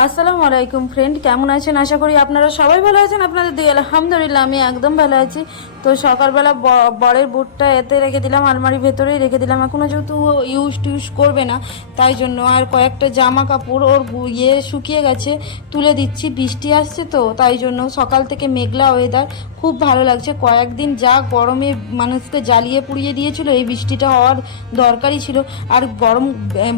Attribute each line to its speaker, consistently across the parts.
Speaker 1: আসসালামু আলাইকুম ফ্রেন্ড কেমন আছেন? আশা করি আপনারা সবাই ভালো আছেন। আপনাদের দুই, আলহামদুলিল্লাহ, আমি একদম ভালো আছি। তো সকালবেলা বরের বুটটা এতে রেখে দিলাম, আলমারির ভেতরেই রেখে দিলাম। এখনও যেহেতু ইউজ টিউজ করবে না, তাই জন্য আর কয়েকটা জামা কাপড় ওর ইয়ে শুকিয়ে গেছে, তুলে দিচ্ছি। বৃষ্টি আসছে তো, তাই জন্য সকাল থেকে মেঘলা ওয়েদার খুব ভালো লাগছে। কয়েকদিন যা গরমে মানুষকে জ্বালিয়ে পুড়িয়ে দিয়েছিল, এই বৃষ্টিটা হওয়ার দরকারই ছিল। আর গরম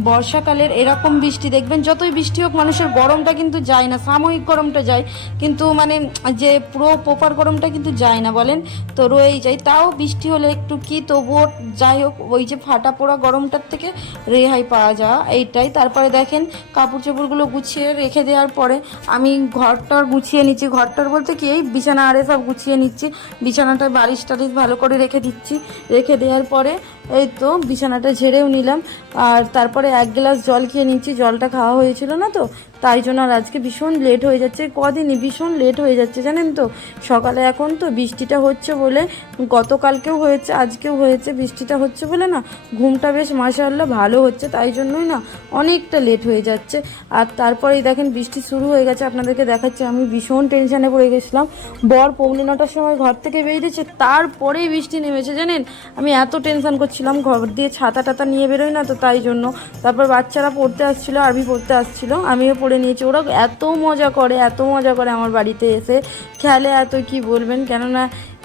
Speaker 1: বর্ষাকালের এরকম বৃষ্টি দেখবেন, যতই বৃষ্টি হোক, মানুষের গরমটা কিন্তু যায় না, সাময়িক গরমটা যায়। কিন্তু মানে যে পুরো প্রপার গরমটা কিন্তু যায় না বলেন। তো রয়েই যায়। তাও বৃষ্টি হলে একটু কি, তবুও যাই হোক, ওই যে ফাটা পোড়া গরমটার থেকে রেহাই পাওয়া যায় এইটাই। তারপরে দেখেন কাপড় চোপড়গুলো গুছিয়ে রেখে দেওয়ার পরে আমি ঘরটার গুছিয়ে নিচ্ছি। ঘরটার বলতে কি, এই বিছানা আরে সব গুছিয়ে নিচ্ছি। বিছানাটা বালিশ টালিশ ভালো করে রেখে দিচ্ছি। রেখে দেওয়ার পরে এই তো বিছানাটা ঝেড়েও নিলাম। আর তারপরে এক গ্লাস জল খেয়ে নিচ্ছি, জলটা খাওয়া হয়েছিল না তো। তাই জন্য আর আজকে ভীষণ লেট হয়ে যাচ্ছে। কদিনই ভীষণ লেট হয়ে যাচ্ছে জানেন তো? সকালে এখন তো বৃষ্টিটা হচ্ছে বলে, গতকালকেও হয়েছে, আজকেও হয়েছে, বৃষ্টিটা হচ্ছে বলে না, ঘুমটা বেশ মাসাল্লাহ ভালো হচ্ছে, তাই জন্যই না অনেকটা লেট হয়ে যাচ্ছে। আর তারপরেই দেখেন বৃষ্টি শুরু হয়ে গেছে, আপনাদেরকে দেখাচ্ছি, আমি ভীষণ টেনশানে পড়ে গেছিলাম। বর পৌনে নটার সময় ঘর থেকে বেরিয়েছে তারপরেই বৃষ্টি নেমেছে জানেন? আমি এত টেনশন করছিলাম ঘর দিয়ে ছাতা টাতা নিয়ে বেরোই না তো তাই জন্য। তারপর বাচ্চারা পড়তে আসছিল আরবি পড়তে আসছিল, আমিও পড়ে নিয়েছি। ওরা এত মজা করে, এত মজা করে আমার বাড়িতে এসে খেলে এত, কি বলবেন? কেননা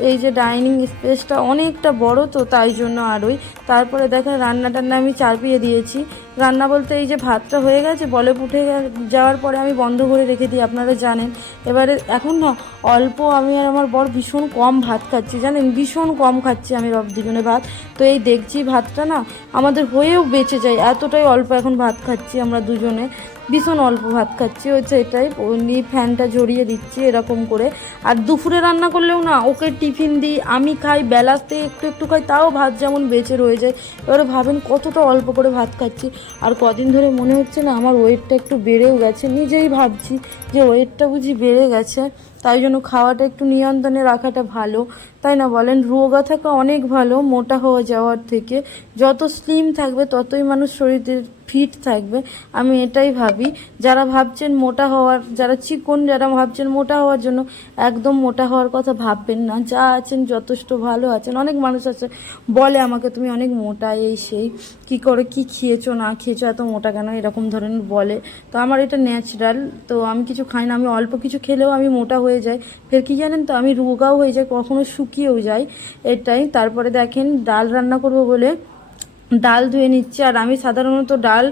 Speaker 1: এই যে ডাইনিং স্পেসটা অনেকটা বড় তো তাই জন্য আরোই তারপরে দেখেন রান্না টান্না আমি চাপিয়ে দিয়েছি। রান্না বলতে এই যে ভাতটা হয়ে গেছে, বলে উঠে যাওয়ার পরে আমি বন্ধ করে রেখে দিই, আপনারা জানেন। এবারে এখন না, অল্প আমি আর আমার বর ভীষণ কম ভাত খাচ্ছি, জানেন? ভীষণ কম খাচ্ছি আমি বাব দুজনে ভাত। তো এই দেখছি ভাতটা না, আমাদের হয়েও বেঁচে যায়, এতটাই অল্প এখন ভাত খাচ্ছি আমরা দুজনে। ভীষণ অল্প ভাত খাচ্ছি হচ্ছে এটাই। ওই ফ্যানটা জড়িয়ে দিচ্ছি এরকম করে। আর দুপুরে রান্না করলেও না, ওকে টিফিন দিই, আমি খাই, বেলাতে একটু একটু খাই, তাও ভাত যেমন বেঁচে রয়ে যায়। এবারে ভাবেন কতটা অল্প করে ভাত খাচ্ছি। আর কদিন ধরে মনে হচ্ছে না, আমার ওয়েটটা একটু বেড়েও গেছে। নিজেই ভাবছি যে ওয়েটটা বুঝি বেড়ে গেছে। তাই জন্য খাওয়াটা একটু নিয়ন্ত্রণে রাখাটা ভালো। তাই না বলেন? রোগা থাকা অনেক ভালো, মোটা হয়ে যাওয়ার থেকে। যত স্লিম থাকবে, ততই মানুষ শরীরের ফিট থাকবে। আমি এটাই ভাবি। যারা ভাবছেন মোটা হওয়ার, যারা চিকন, যারা ভাবছেন মোটা হওয়ার জন্য একদম মোটা হওয়ার কথা ভাববেন না। যা আছেন যথেষ্ট ভালো আছেন। অনেক মানুষ আছে, বলে আমাকে, তুমি অনেক মোটা, এই সেই। কি করে, কি খেয়েছো, না খেয়েছো, এত মোটা কেন? এরকম ধরনের বলে। তো আমার এটা ন্যাচারাল তো আমি কিছু খাই না, আমি অল্প কিছু খেলেও আমি মোটা হয়ে যাই ফের কি জানেন তো, আমি রোগাও হয়ে যাই, কখনো শুকিয়েও যাই। এটাই, তারপরে দেখেন ডাল রান্না করব বলে ডাল ধুয়ে নিচ্ছি। আর আমি সাধারণত ডাল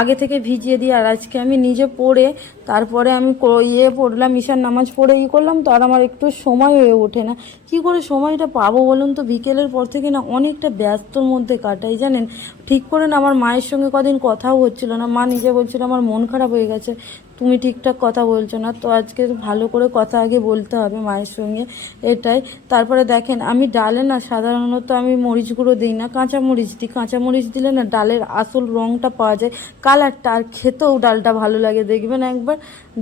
Speaker 1: আগে থেকে ভিজিয়ে দিই, আর আজকে আমি নিজে পড়ে তারপরে আমি ইয়ে পড়লাম, ঈশার নামাজ পড়ে ই করলাম তো, আর আমার একটু সময় হয়ে ওঠে না। কি করে সময়টা পাবো বলুন তো? বিকেলের পর থেকে না অনেকটা ব্যস্তর মধ্যে কাটাই, জানেন? ঠিক করে না আমার মায়ের সঙ্গে কদিন কথাও হচ্ছিল না, মা নিজে বলছিল আমার মন খারাপ হয়ে গেছে। তুমি ঠিকঠাক কথা বলছো না, তো আজকে ভালো করে কথা আগে বলতে হবে মায়ের সঙ্গে, এটাই। তারপরে দেখেন, আমি ডালে না সাধারণত আমি মরিচ গুঁড়ো দিই না কাঁচা মরিচ দিই। কাঁচা মরিচ দিলে না ডালের আসল রঙটা পাওয়া যায়, কালারটা আর খেতেও ডালটা ভালো লাগে, দেখবেন একবার?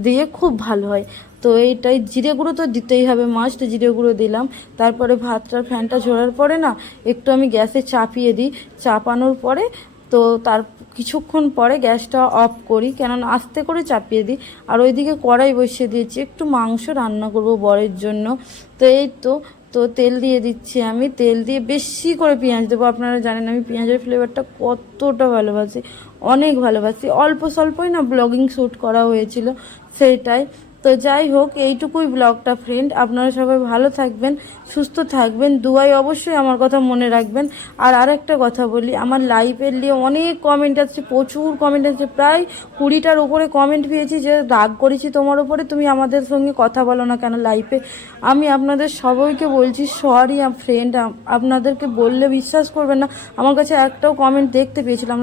Speaker 1: দিয়ে খুব ভালো হয়। তো এইটাই, জিরে গুঁড়ো তো দিতেই হবে মাস্ট জিরে গুঁড়ো দিলাম। তারপরে ভাতটার ফ্যানটা ঝরার পরে না, একটু আমি গ্যাসে চাপিয়ে দিই। চাপানোর পরে তো তার কিছুক্ষণ পরে গ্যাসটা অফ করি, কেননা আস্তে করে চাপিয়ে দিই। আর ওইদিকে কড়াই বসিয়ে দিয়েছি, একটু মাংস রান্না করব বরের জন্য। তো এই তো তো তেল দিয়ে দিচ্ছি আমি। তেল দিয়ে বেশি করে পেঁয়াজ দেবো। আপনারা জানেন আমি পেঁয়াজের ফ্লেভারটা কতটা ভালোবাসি, অনেক ভালোবাসি। অল্প স্বল্পই না, ব্লগিং শ্যুট করা হয়েছিল, সেইটাই। তো যাই হোক, এইটুকুই ব্লগটা ফ্রেন্ড আপনারা সবাই ভালো থাকবেন, সুস্থ থাকবেন। দুয়াই অবশ্যই আমার কথা মনে রাখবেন। আর আরেকটা কথা বলি, আমার লাইভের নিয়ে অনেক কমেন্ট আসছে, প্রচুর কমেন্ট আসছে। প্রায় কুড়িটার উপরে কমেন্ট পেয়েছি যে, রাগ করেছি তোমার উপরে, তুমি আমাদের সঙ্গে কথা বলো না কেন লাইভে আমি আপনাদের সবাইকে বলছি সরি ফ্রেন্ড আপনাদেরকে বললে বিশ্বাস করবেন না। আমার কাছে একটাও কমেন্ট দেখতে পেয়েছিলাম